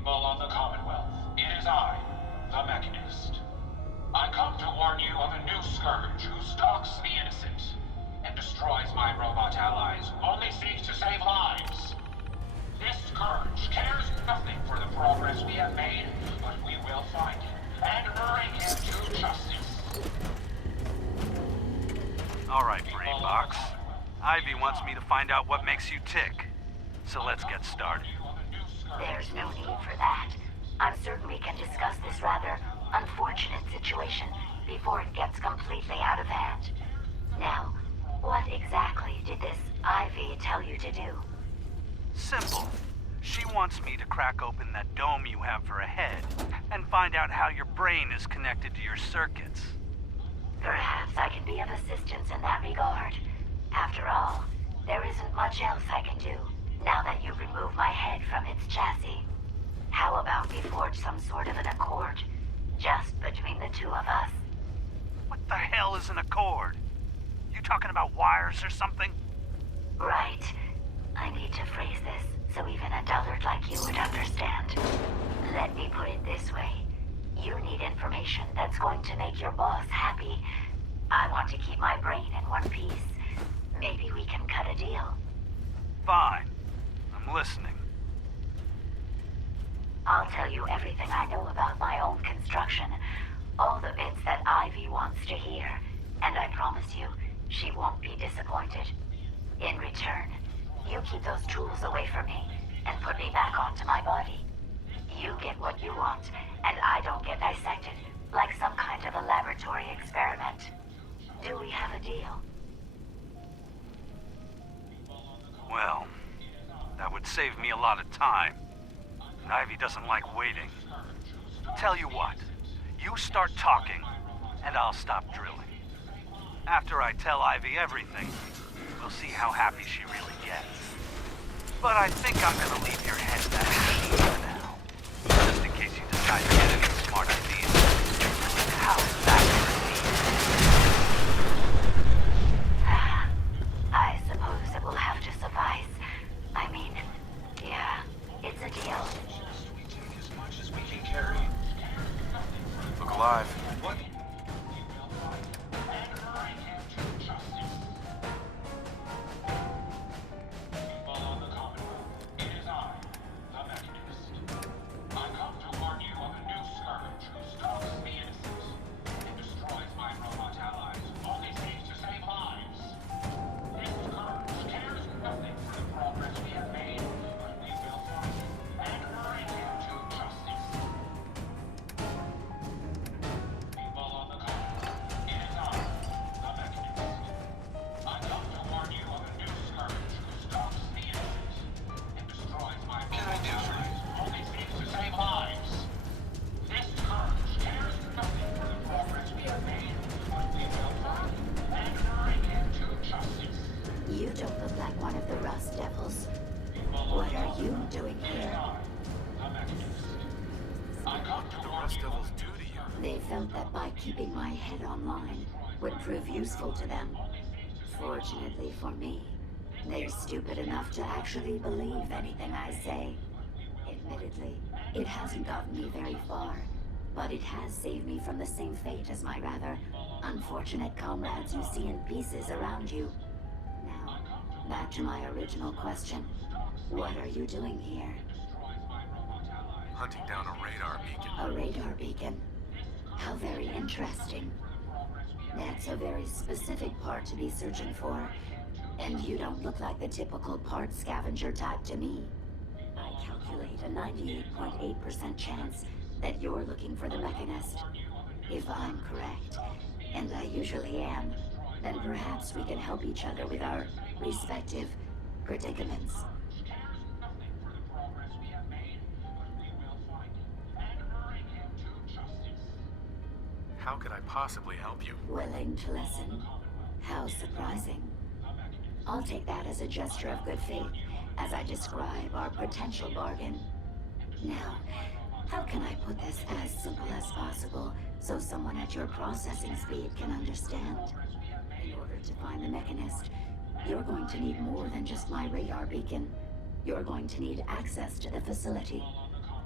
People of the Commonwealth, it is I, the Mechanist. I come to warn you of a new scourge who stalks the innocent and destroys my robot allies who only seek to save lives. This scourge cares nothing for the progress we have made, but we will find him and bring him to justice. Alright, Brainbox. Ivy wants me to find out what makes you tick. So let's get started. There's no need for that. I'm certain we can discuss this rather unfortunate situation before it gets completely out of hand. Now, what exactly did this Ivy tell you to do? Simple. She wants me to crack open that dome you have for a head and find out how your brain is connected to your circuits. Perhaps I can be of assistance in that regard. After all, there isn't much else I can do now that you've removed my head from its chassis. How about we forge some sort of an accord, just between the two of us? What the hell is an accord? You talking about wires or something? Right. I need to phrase this so even a dullard like you would understand. Let me put it this way. You need information that's going to make your boss happy. I want to keep my brain in one piece. Maybe we can cut a deal. Fine. I'm listening. I'll tell you everything I know about my own construction. All the bits that Ivy wants to hear. And I promise you, she won't be disappointed. In return, you keep those tools away from me and put me back onto my body. You get what you want, and I don't get dissected like some kind of a laboratory experiment. Do we have a deal? Well, that would save me a lot of time. And Ivy doesn't like waiting. Tell you what, you start talking, and I'll stop drilling. After I tell Ivy everything, we'll see how happy she really gets. But I think I'm gonna leave your head in that machine for now. Just in case you decide to get any smart ideas. How's that for I suppose it will have to suffice. I mean, yeah, it's a deal. We take as much as we can carry. Look alive. What? You don't look like one of the Rust Devils. What are you doing here? What the Rust Devils do to you? They felt that by keeping my head online would prove useful to them. Fortunately for me, they're stupid enough to actually believe anything I say. Admittedly, it hasn't gotten me very far, but it has saved me from the same fate as my rather unfortunate comrades you see in pieces around you. Now, back to my original question. What are you doing here? Hunting down a radar beacon. A radar beacon? How very interesting. That's a very specific part to be searching for. And you don't look like the typical part scavenger type to me. I calculate a 98.8% chance that you're looking for the Mechanist. If I'm correct, and I usually am, then perhaps we can help each other with our respective predicaments. How could I possibly help you? Willing to listen? How surprising. I'll take that as a gesture of good faith as I describe our potential bargain. Now, how can I put this as simple as possible so someone at your processing speed can understand? In order to find the Mechanist, you're going to need more than just my radar beacon. You're going to need access to the facility.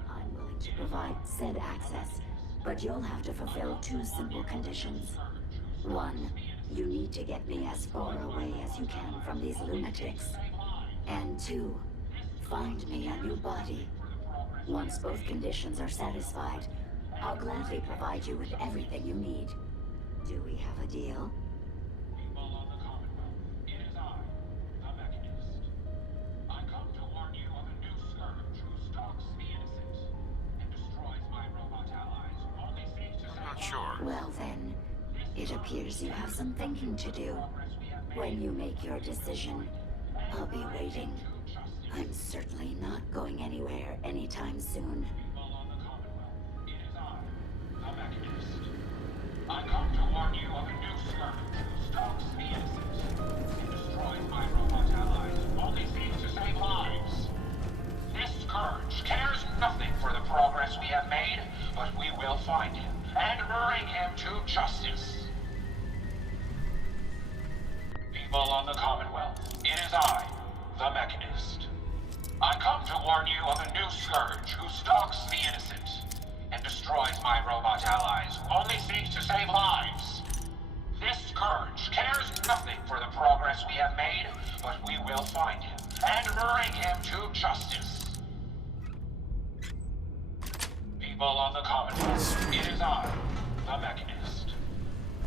I'm to provide said access, but you'll have to fulfill two simple conditions. One, you need to get me as far away as you can from these lunatics. And two, find me a new body. Once both conditions are satisfied, I'll gladly provide you with everything you need. Do we have a deal? People of the Commonwealth, it is I, the Mechanist. I come to warn you of a new scourge who stalks the innocent and destroys my robot allies who only seek to I'm not save sure. Well then, it appears you have some thinking to do. When you make your decision, I'll be waiting. I'm certainly not going anywhere anytime soon. people of the Commonwealth, it is I, the Mechanist. I come to warn you of a new scourge who stalks the innocent and destroys my robot allies who only seek to save lives. This scourge cares nothing for the progress we have made, but we will find him and bring him to justice. People of the Commonwealth, it is I, the Mechanist. I come to warn you of a new scourge who stalks the innocent and destroys my robot allies who only seek to save lives. This scourge cares nothing for the progress we have made, but we will find him and bring him to justice. People of the Commonwealth, it is I, the Mechanist.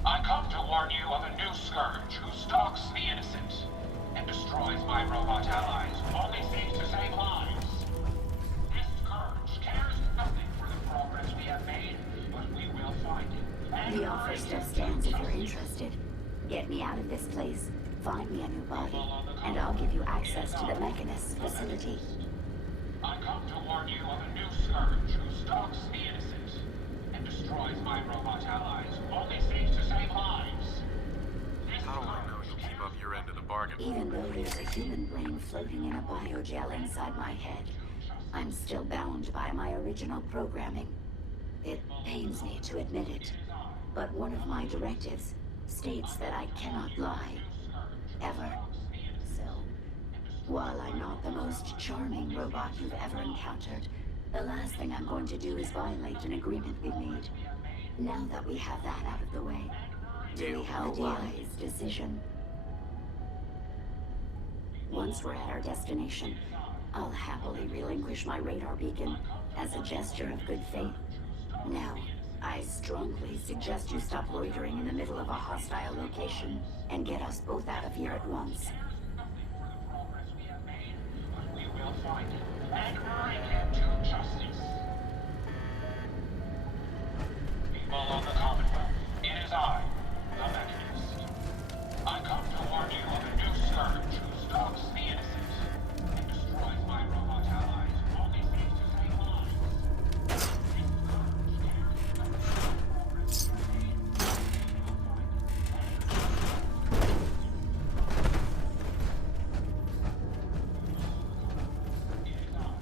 I come to warn you of a new scourge who stalks the innocent and destroys my robot allies who only seek to save lives. This scourge cares nothing for the progress we have made, but we will find him. And The offer still stands if you're interested. Get me out of this place, find me a new body, and I'll give you access to the Mechanist's facility. I come to warn you of a new scourge who stalks the innocent and destroys my robot allies who only seek to save lives. This How do I know you'll keep up your end of the bargain? Even though there's a human brain floating in a biogel inside my head, I'm still bound by my original programming. It pains me to admit it, but one of my directives states that I cannot lie. Ever. So, while I'm not the most charming robot you've ever encountered, the last thing I'm going to do is violate an agreement we made. Now that we have that out of the way, do we have a wise decision? Once we're at our destination, I'll happily relinquish my radar beacon as a gesture of good faith. Now, I strongly suggest you stop loitering in the middle of a hostile location and get us both out of here at once. progress we have made, but we will find him and bring him to justice. People of the Commonwealth, it is I, the Mechanist. I come to warn you of a new scourge who stalks the innocent and destroys my robot allies who only seek to save lives. This scourge cares nothing for the progress we have made, but we will find him and bring him to justice. It is I,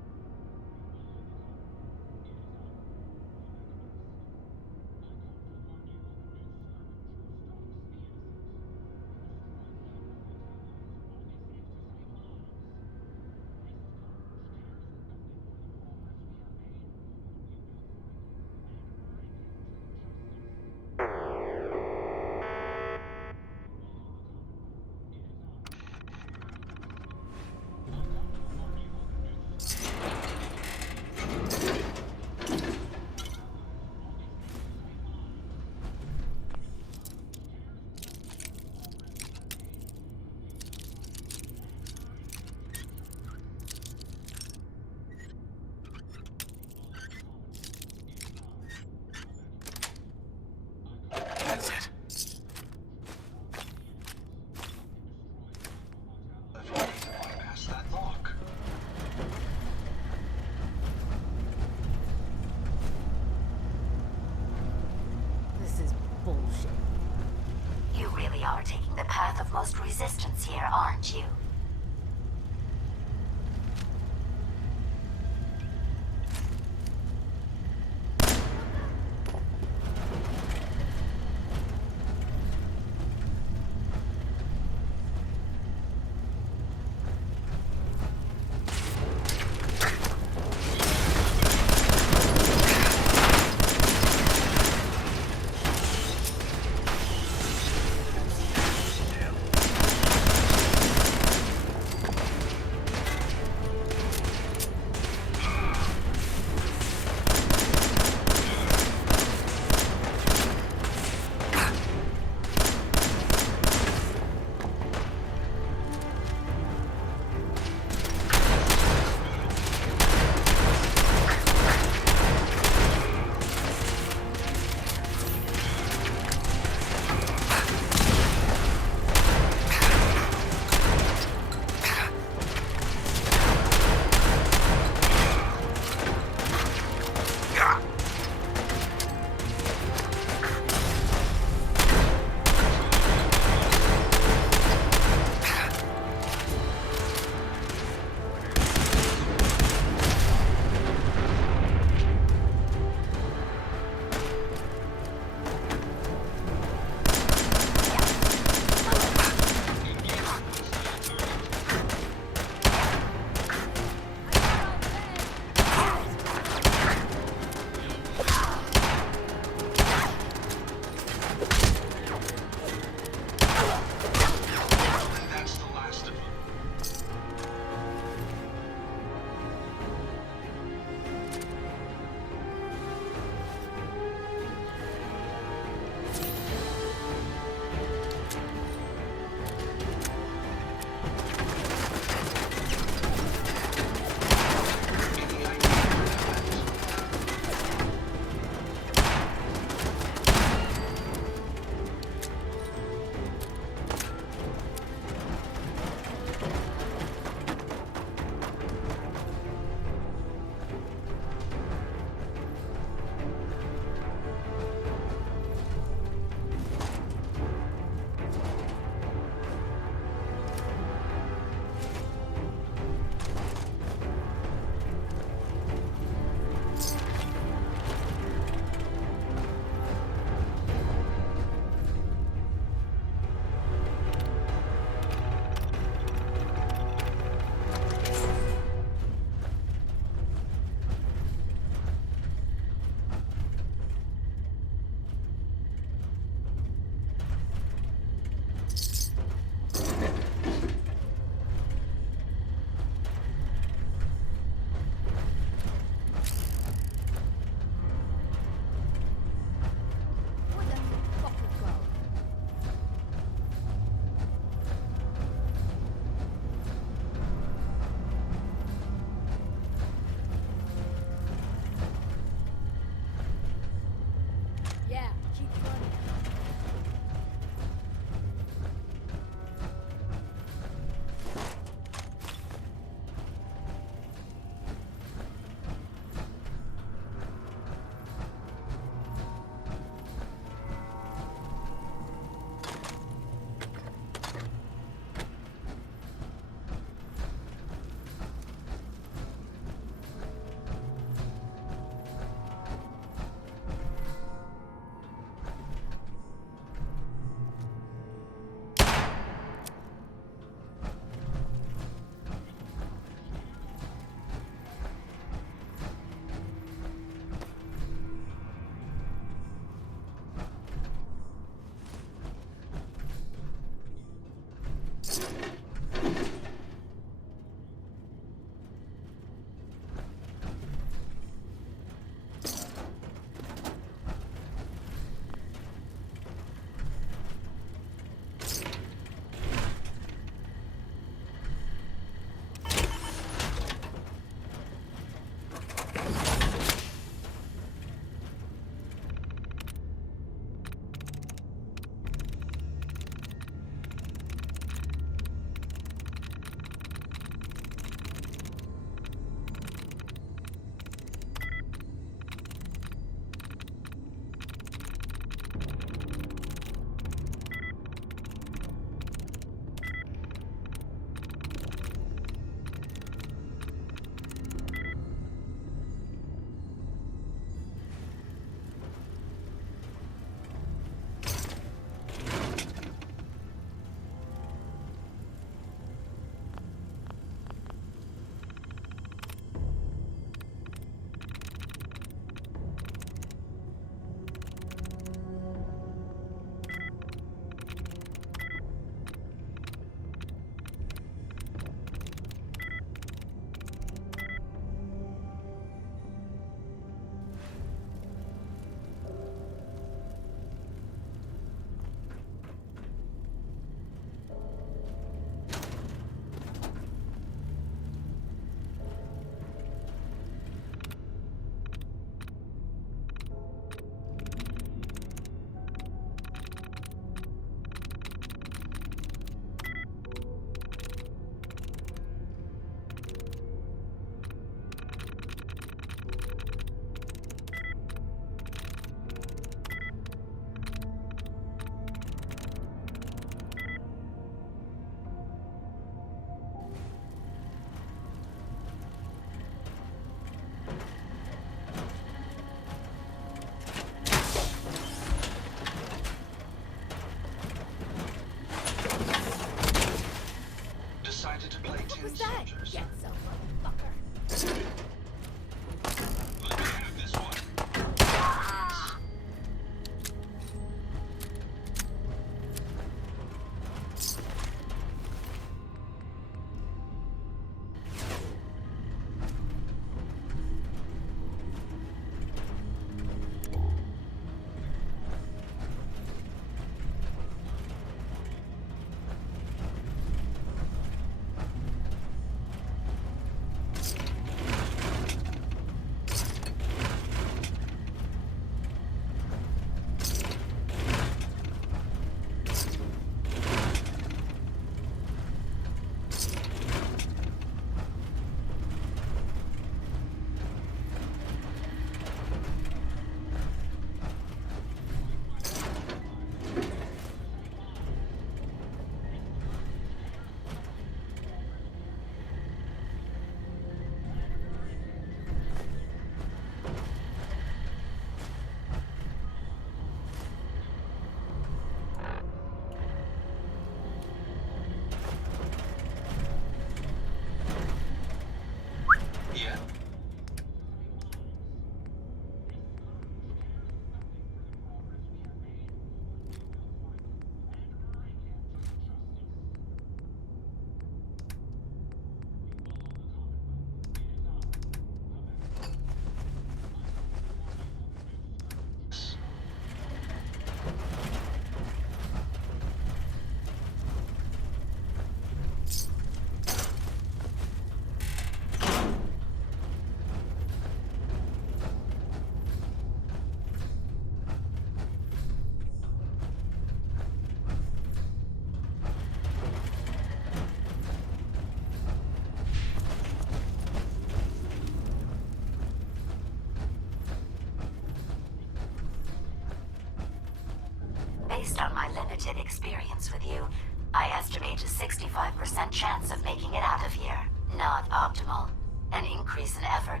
Based on my limited experience with you, I estimate a 65% chance of making it out of here. Not optimal. An increase in effort.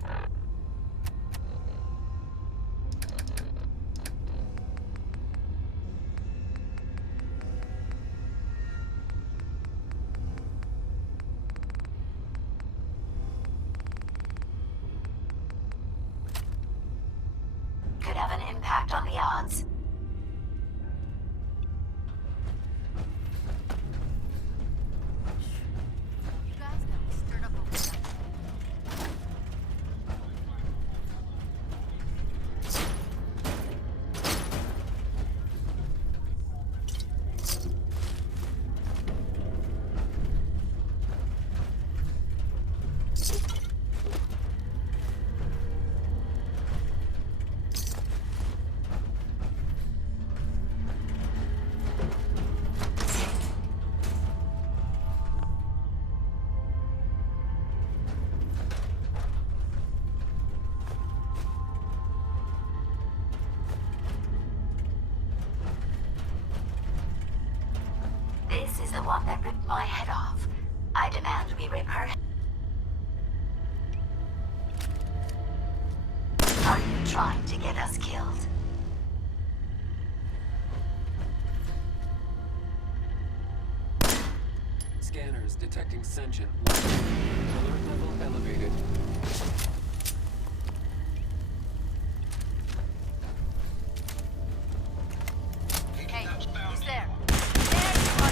Could have an impact on the odds. You guys got me stirred up over there. This is the one that ripped my head off. I demand we rip her. Are you trying to get us killed? Scanners detecting sentient life. Alert level elevated. Hey, who's there? There you are.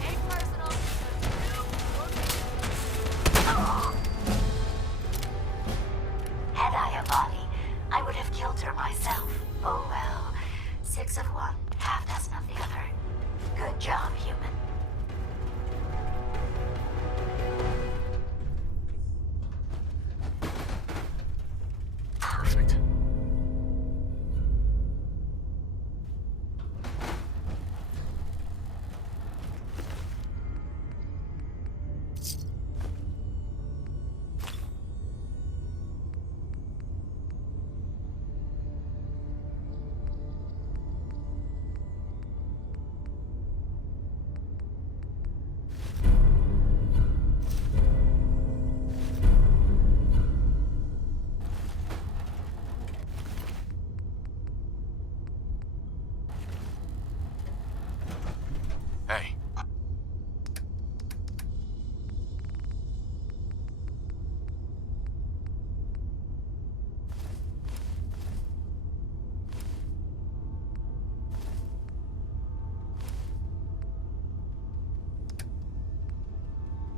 Take personal. Had I a body, I would have killed her myself. Oh well. 6 of one, half dozen of the other. Good job, human. Perfect. Hey.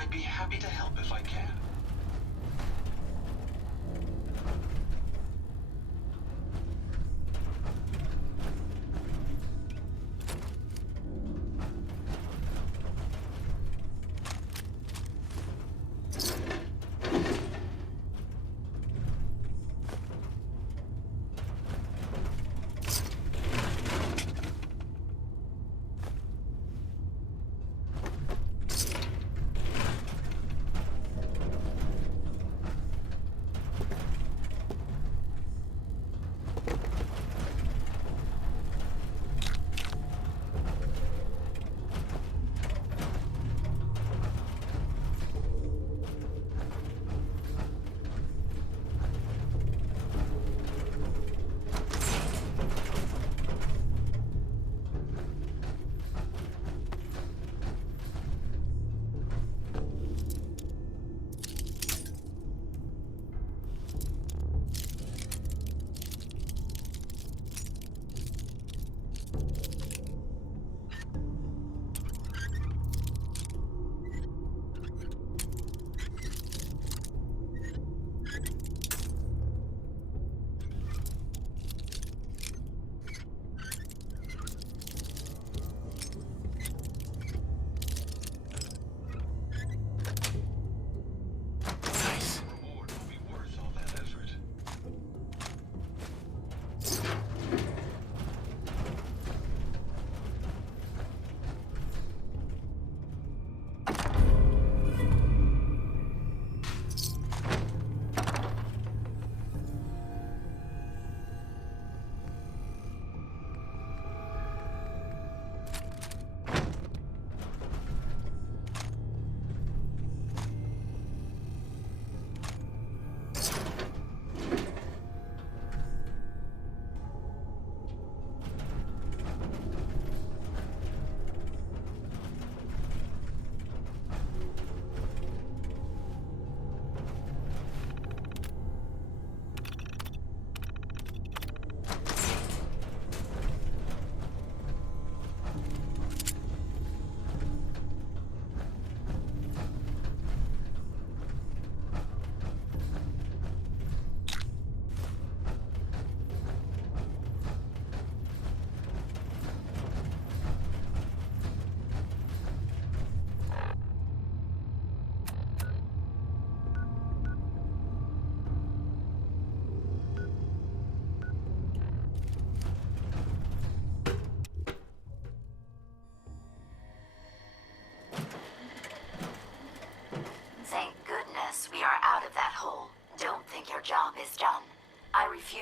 I'd be happy to help if I can.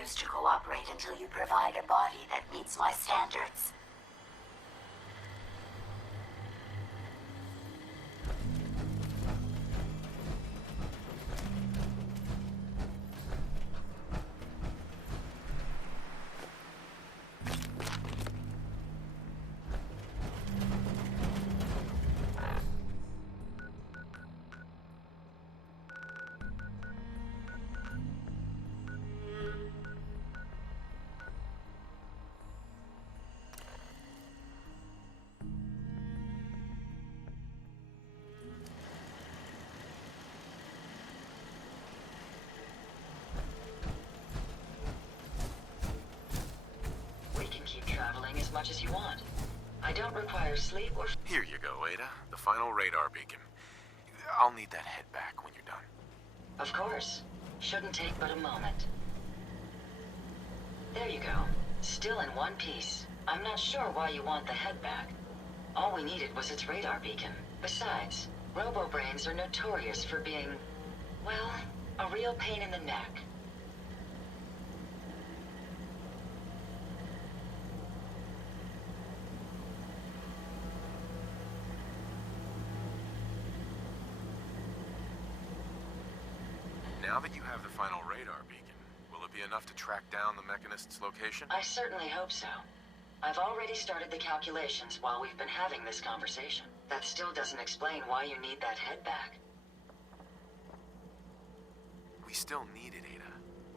refuse to cooperate until you provide a body that meets my standards. As much as you want. I don't require sleep or... Here you go, Ada. The final radar beacon. I'll need that head back when you're done. Of course. Shouldn't take but a moment. There you go. Still in one piece. I'm not sure why you want the head back. All we needed was its radar beacon. Besides, robo-brains are notorious for being, well, a real pain in the neck. Now that you have the final radar beacon, will it be enough to track down the Mechanist's location? I certainly hope so. I've already started the calculations while we've been having this conversation. That still doesn't explain why you need that head back. We still need it, Ada.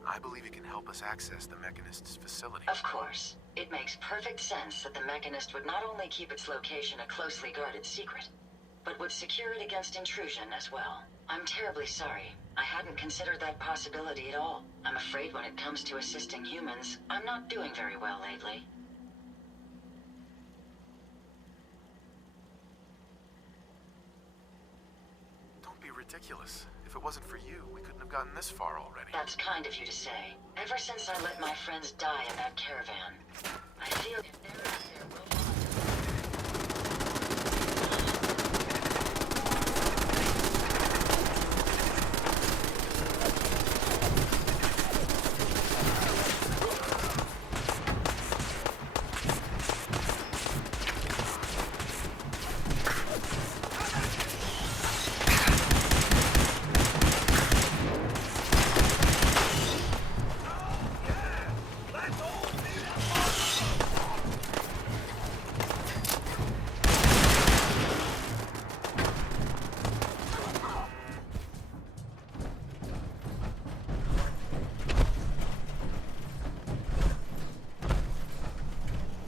I believe it can help us access the Mechanist's facility. Of course. It makes perfect sense that the Mechanist would not only keep its location a closely guarded secret, but would secure it against intrusion as well. I'm terribly sorry. I hadn't considered that possibility at all. I'm afraid when it comes to assisting humans, I'm not doing very well lately. Don't be ridiculous. If it wasn't for you, we couldn't have gotten this far already. That's kind of you to say. Ever since I let my friends die in that caravan, I feel if they're out there, we'll find.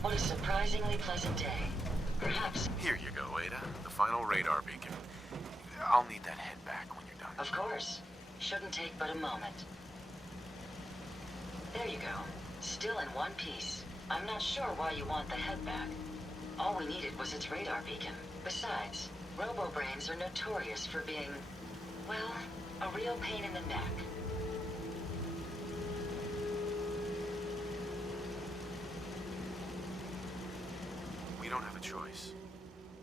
What a surprisingly pleasant day. Perhaps... Here you go, Ada. The final radar beacon. I'll need that head back when you're done. Of course. Shouldn't take but a moment. There you go. Still in one piece. I'm not sure why you want the head back. All we needed was its radar beacon. Besides, robo-brains are notorious for being, well, a real pain in the neck. We don't have a choice.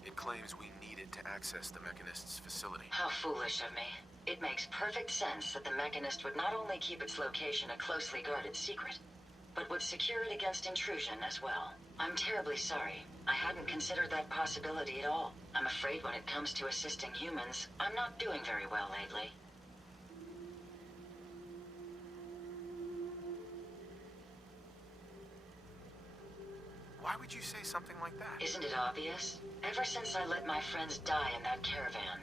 It claims we need it to access the Mechanist's facility. How foolish of me. It makes perfect sense that the Mechanist would not only keep its location a closely guarded secret, but would secure it against intrusion as well. I'm terribly sorry. I hadn't considered that possibility at all. I'm afraid when it comes to assisting humans, I'm not doing very well lately. Why would you say something like that? Isn't it obvious? Ever since I let my friends die in that caravan,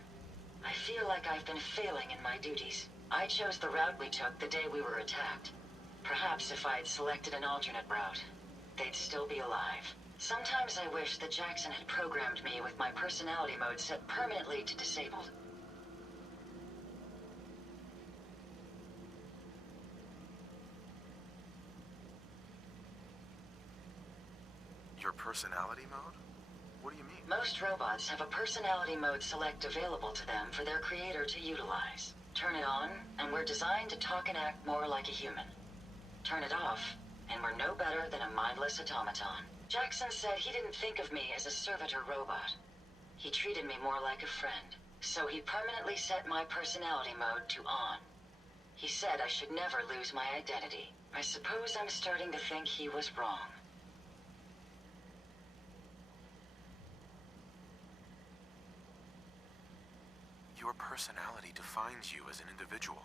I feel like I've been failing in my duties. I chose the route we took the day we were attacked. Perhaps if I had selected an alternate route, they'd still be alive. Sometimes I wish that Jackson had programmed me with my personality mode set permanently to disabled. Your personality mode? What do you mean? Most robots have a personality mode select available to them for their creator to utilize. Turn it on, and we're designed to talk and act more like a human. Turn it off, and we're no better than a mindless automaton. Jackson said he didn't think of me as a servitor robot. He treated me more like a friend. So he permanently set my personality mode to on. He said I should never lose my identity. I suppose I'm starting to think he was wrong. Your personality defines you as an individual.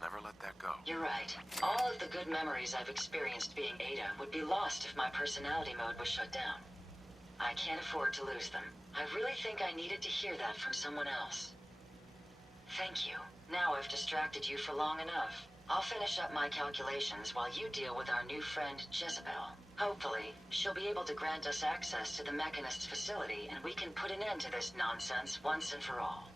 Never let that go. You're right. All of the good memories I've experienced being Ada would be lost if my personality mode was shut down. I can't afford to lose them. I really think I needed to hear that from someone else. Thank you. Now I've distracted you for long enough. I'll finish up my calculations while you deal with our new friend, Jezebel. Hopefully, she'll be able to grant us access to the Mechanist's facility, and we can put an end to this nonsense once and for all.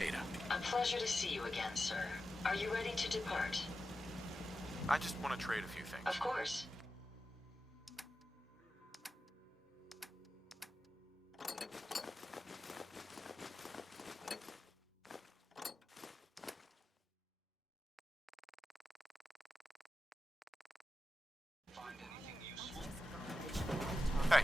Ada, A pleasure to see you again, sir. Are you ready to depart? I just want to trade a few things. Of course. Hey,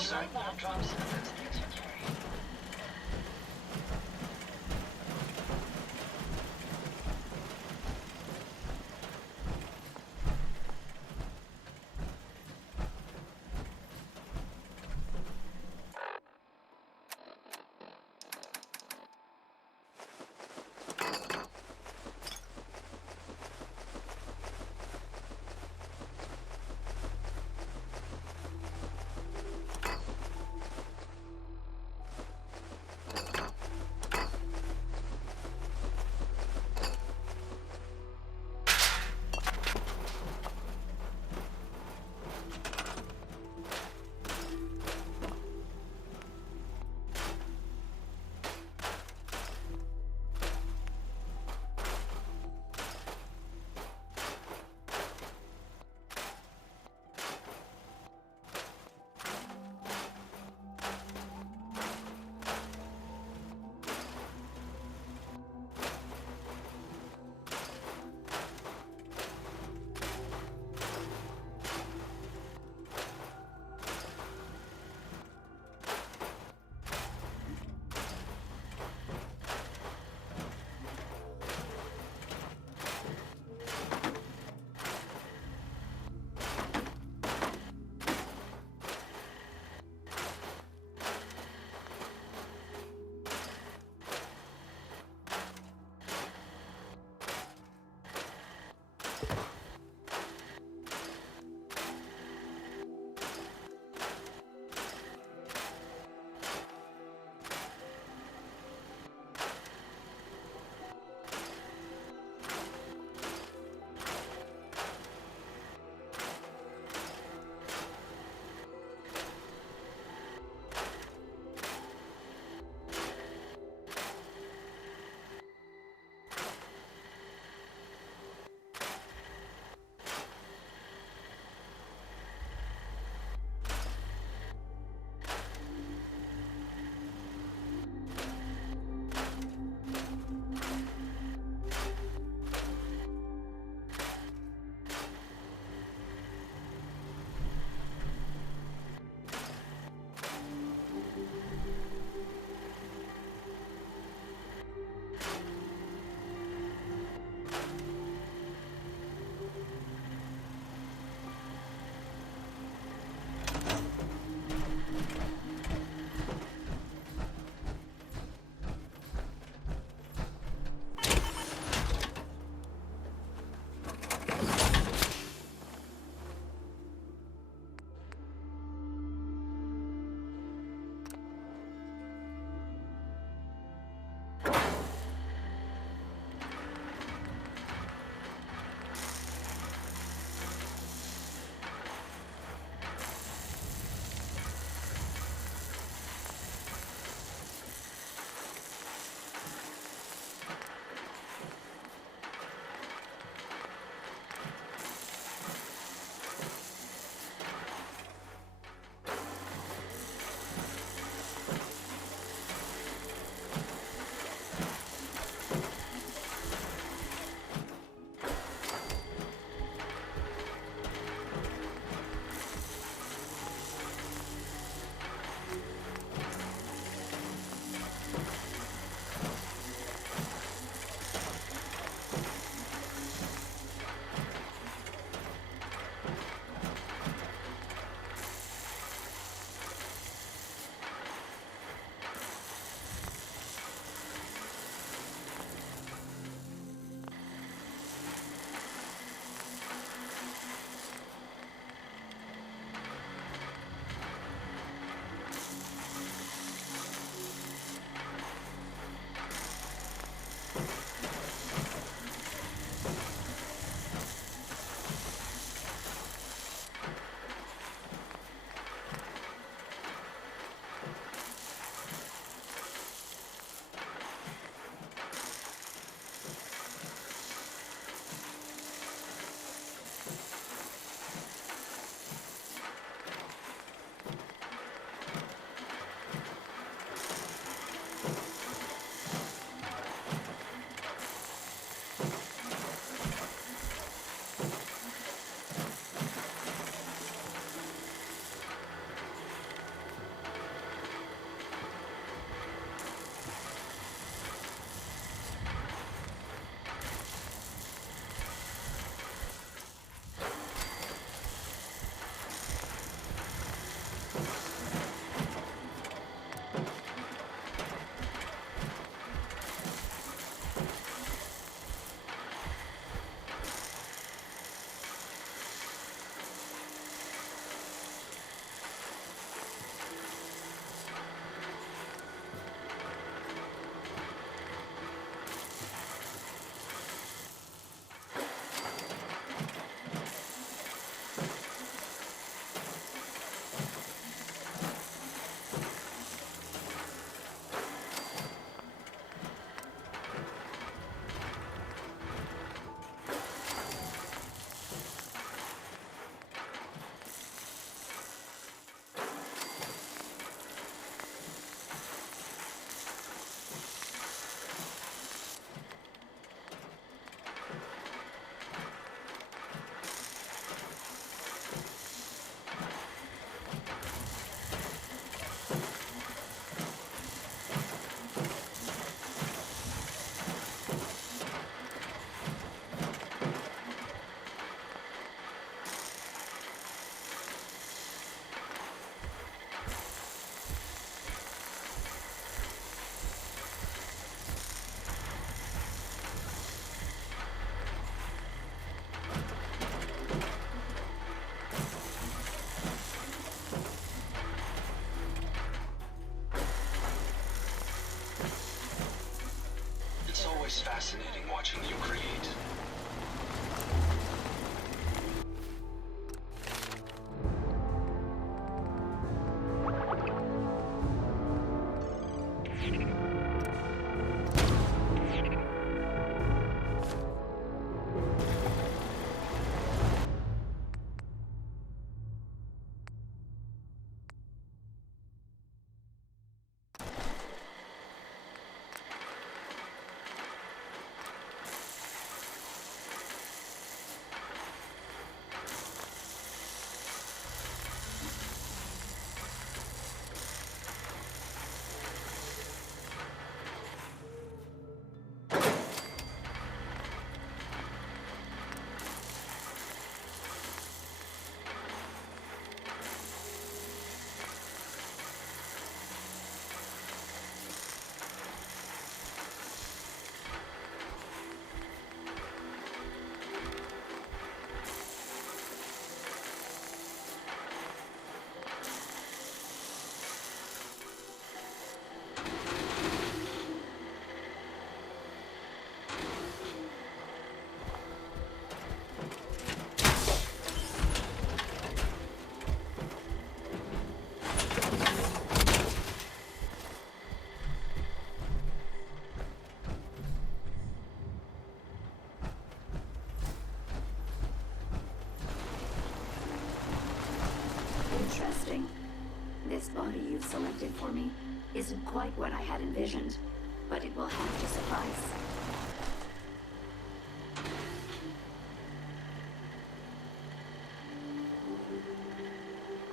You might want to drop some of those things you're carrying. It's fascinating watching you create. Interesting. This body you've selected for me isn't quite what I had envisioned, but it will have to suffice.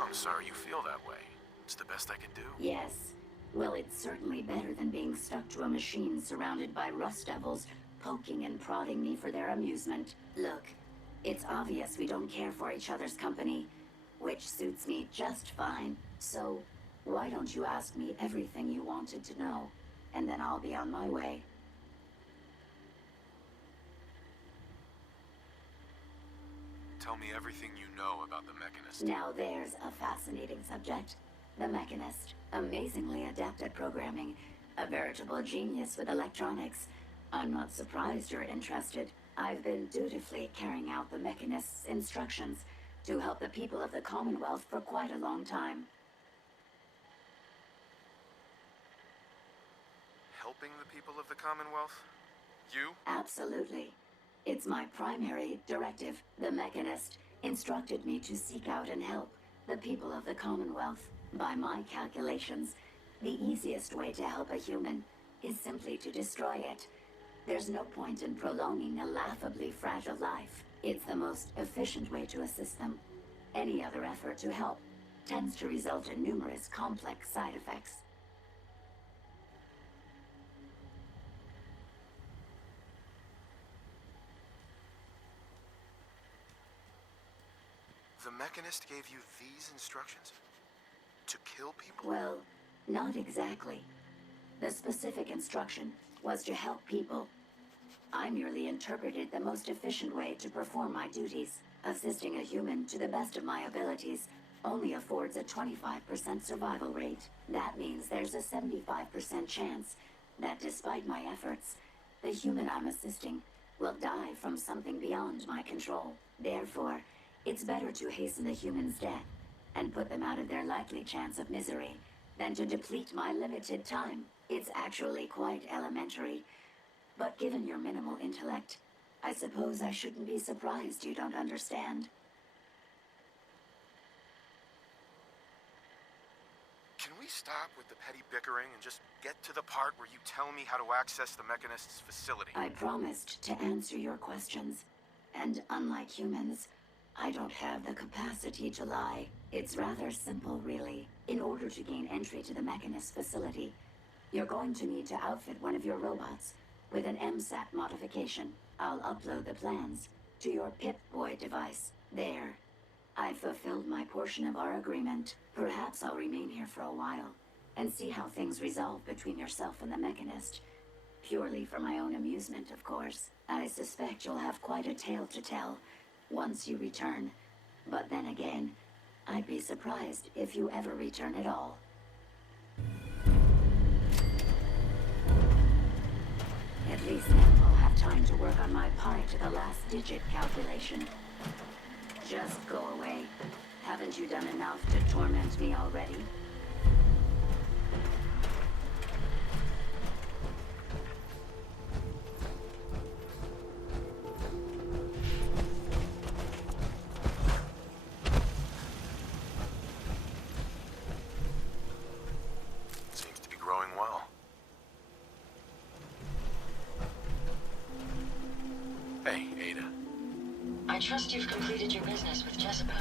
I'm sorry you feel that way. It's the best I can do. Yes. Well, it's certainly better than being stuck to a machine surrounded by rust devils poking and prodding me for their amusement. Look, it's obvious we don't care for each other's company, which suits me just fine. So, why don't you ask me everything you wanted to know, and then I'll be on my way. Tell me everything you know about the Mechanist. Now there's a fascinating subject. The Mechanist, amazingly adept at programming, a veritable genius with electronics. I'm not surprised you're interested. I've been dutifully carrying out the Mechanist's instructions to help the people of the Commonwealth for quite a long time. Helping the people of the Commonwealth? You? Absolutely. It's my primary directive. The Mechanist instructed me to seek out and help the people of the Commonwealth. By my calculations, the easiest way to help a human is simply to destroy it. There's no point in prolonging a laughably fragile life. It's the most efficient way to assist them. Any other effort to help tends to result in numerous complex side effects. The Mechanist gave you these instructions? To kill people? Well, not exactly. The specific instruction was to help people. I merely interpreted the most efficient way to perform my duties. Assisting a human to the best of my abilities only affords a 25% survival rate. That means there's a 75% chance that despite my efforts, the human I'm assisting will die from something beyond my control. Therefore, it's better to hasten the human's death and put them out of their likely chance of misery than to deplete my limited time. It's actually quite elementary, but given your minimal intellect, I suppose I shouldn't be surprised you don't understand. Can we stop with the petty bickering and just get to the part where you tell me how to access the Mechanist's facility? I promised to answer your questions, and unlike humans, I don't have the capacity to lie. It's rather simple, really. In order to gain entry to the Mechanist facility, you're going to need to outfit one of your robots with an MSAT modification. I'll upload the plans to your Pip-Boy device. There. I've fulfilled my portion of our agreement. Perhaps I'll remain here for a while and see how things resolve between yourself and the Mechanist. Purely for my own amusement, of course. I suspect you'll have quite a tale to tell once you return. But then again, I'd be surprised if you ever return at all. At least then I'll have time to work on my pi to the last digit calculation. Just go away. Haven't you done enough to torment me already? Seems to be growing well. Hey, Ada. I trust you've completed your business with Jezebel.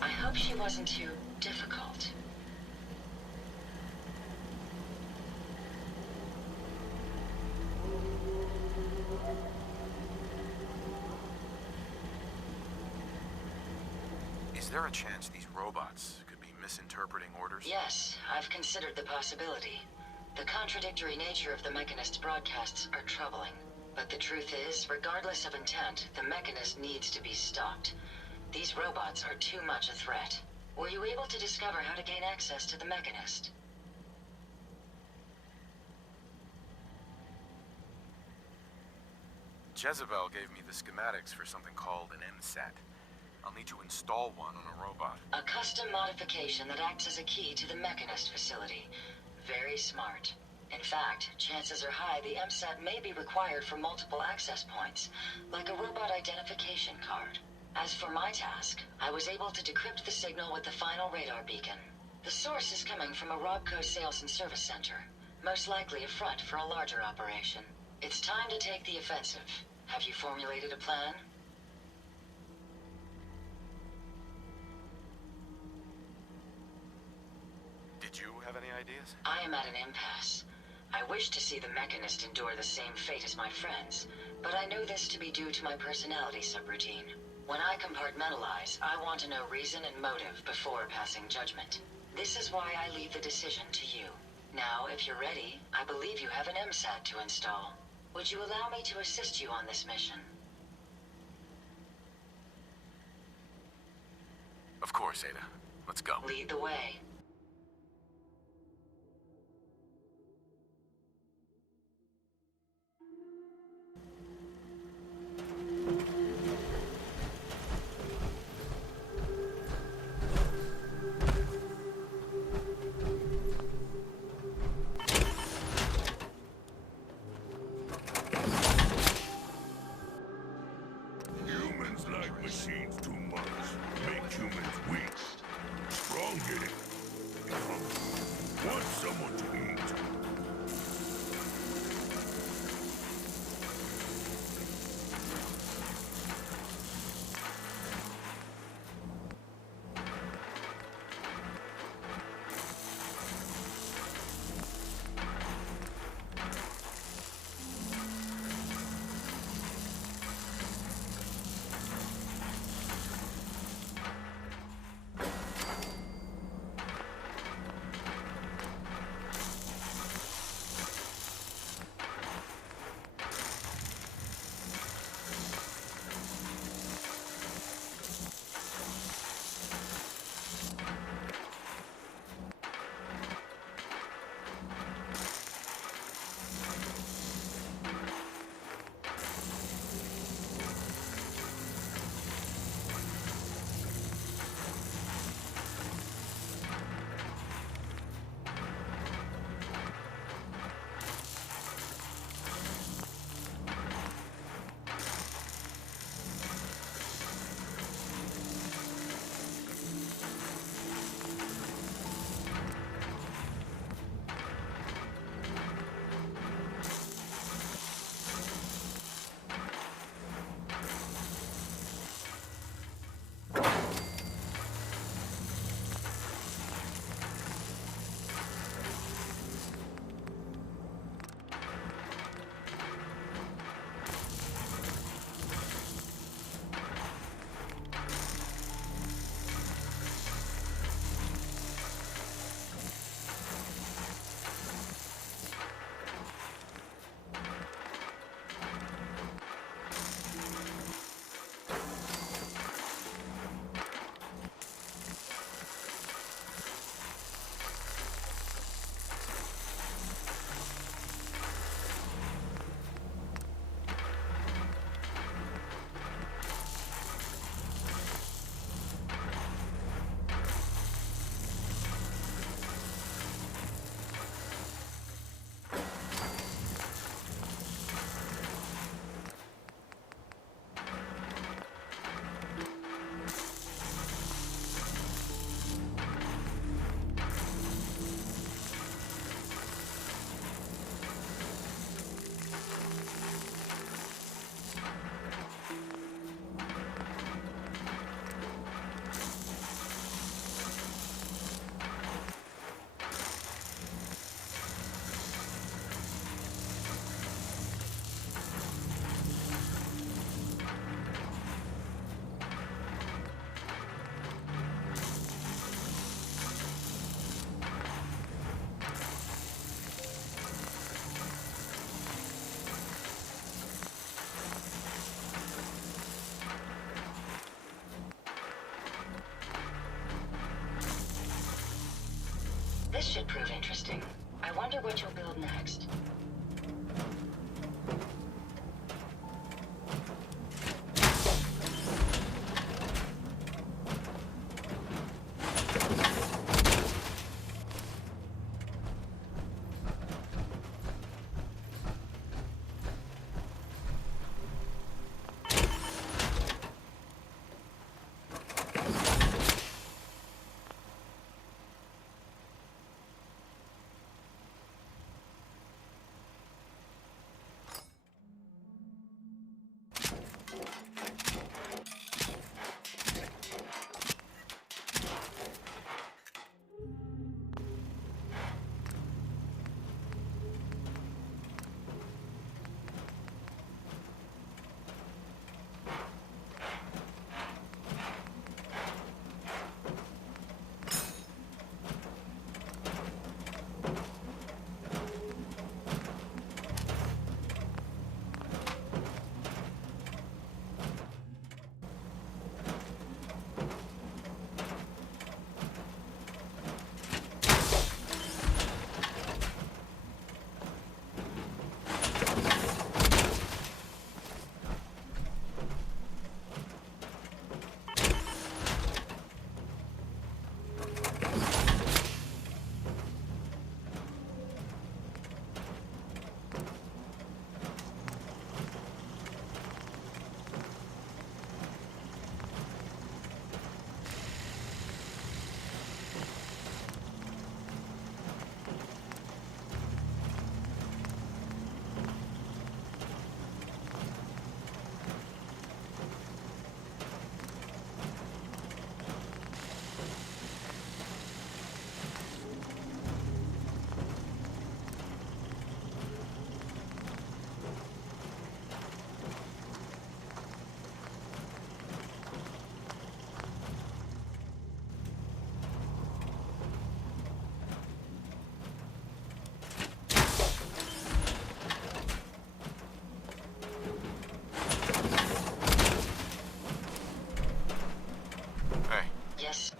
I hope she wasn't too difficult. Is there a chance these robots could be misinterpreting orders? Yes, I've considered the possibility. The contradictory nature of the Mechanist's broadcasts are troubling. But the truth is, regardless of intent, the Mechanist needs to be stopped. These robots are too much a threat. Were you able to discover how to gain access to the Mechanist? Jezebel gave me the schematics for something called an MSAT. I'll need to install one on a robot. A custom modification that acts as a key to the Mechanist facility. Very smart. In fact, chances are high the MSAT may be required for multiple access points, like a robot identification card. As for my task, I was able to decrypt the signal with the final radar beacon. The source is coming from a Robco sales and service center, most likely a front for a larger operation. It's time to take the offensive. Have you formulated a plan? Did you have any ideas? I am at an impasse. I wish to see the Mechanist endure the same fate as my friends, but I know this to be due to my personality subroutine. When I compartmentalize, I want to know reason and motive before passing judgment. This is why I leave the decision to you. Now, if you're ready, I believe you have an MSAT to install. Would you allow me to assist you on this mission? Of course, Ada. Let's go. Lead the way. Humans like machines too much. Make humans weak. Strong getting. Want someone to eat. should prove interesting. I wonder what you'll build next. Yes.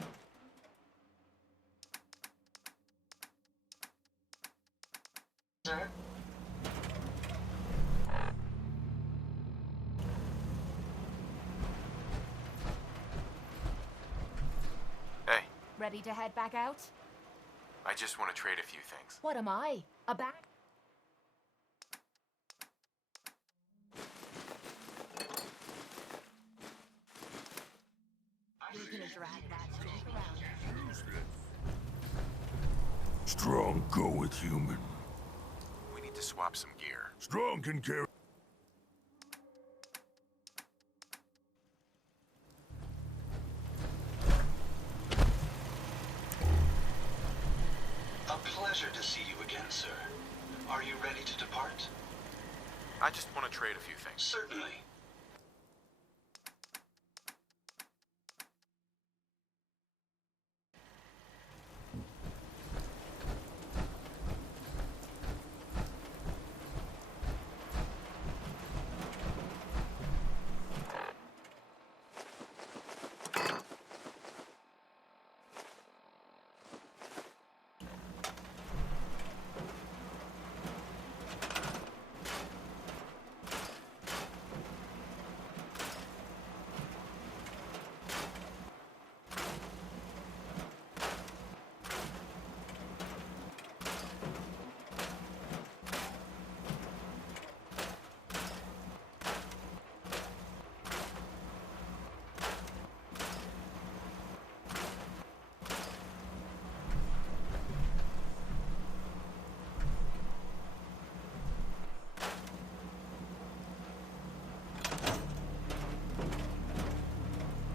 Sir? Hey, Ready to head back out? I just want to trade a few things. What am I? A back? You're gonna drag that shit around. Strong go with human. We need to swap some gear. Strong can carry. A pleasure to see you again, sir. Are you ready to depart? I just want to trade a few things. Certainly.